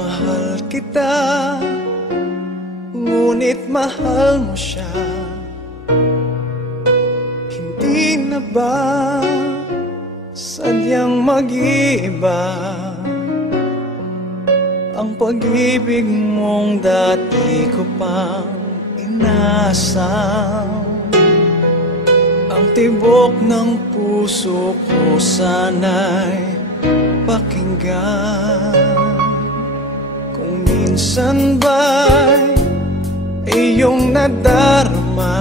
Mahal kita, ngunit mahal mo siya. Hindi na ba sadyang mag-iiba ang pag-ibig mong dati ko pang inasam? Ang tibok ng puso ko sana'y pakinggan. Kung minsan ba'y iyong nadarama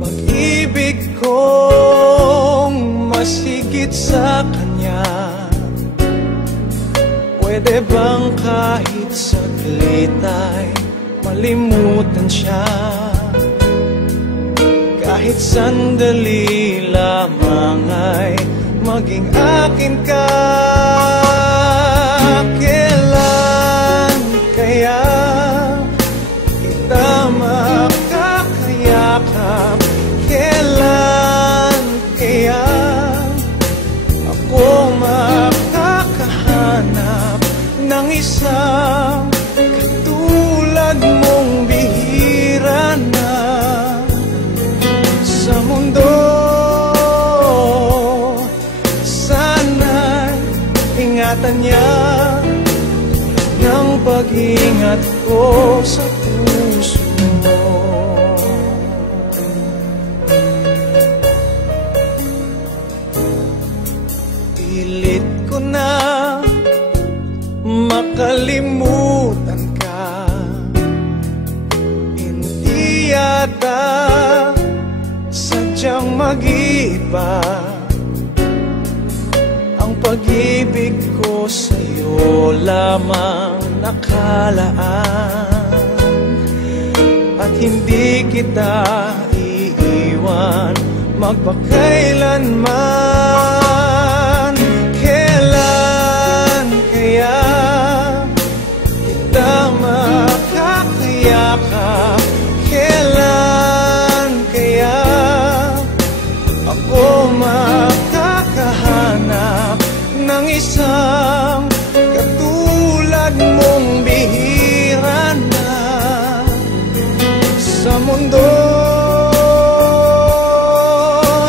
pag-ibig kong mas higit sa kanya, pwede bang kahit saglit ay malimutan siya? Kahit sandali lamang ay maging akin ka. Kailan kaya kita makakayakap? Kailan kaya ako makakahanap ng isang katulad mong bihira na sa mundo? Sana'y ingatan niya ng pag-ingat ko sa puso mo. Pilit ko na makalimutan ka, hindi yata sadyang mag-iba ang pag-ibig ko sa'yo lamang nakalaan, at hindi kita iiwan magpakailanman. Kailan kaya kita makakayakap? Kailan kaya ako makakahanap ng isang katulad mong bihira na sa mundo?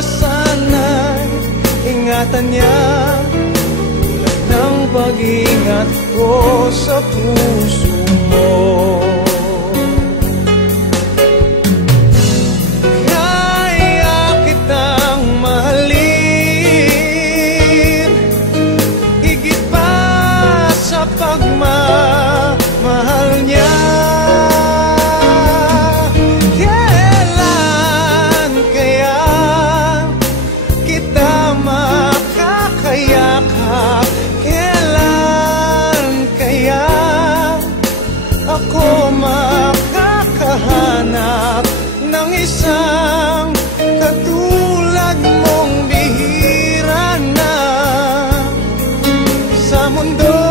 Sana'y ingatan niya tulad ng pag-ingat ko sa puso mo. Pagmamahal niya. Kailan kaya kita makakayakap? Kailan kaya ako makakahanap ng isang katulad mong bihira na sa mundo?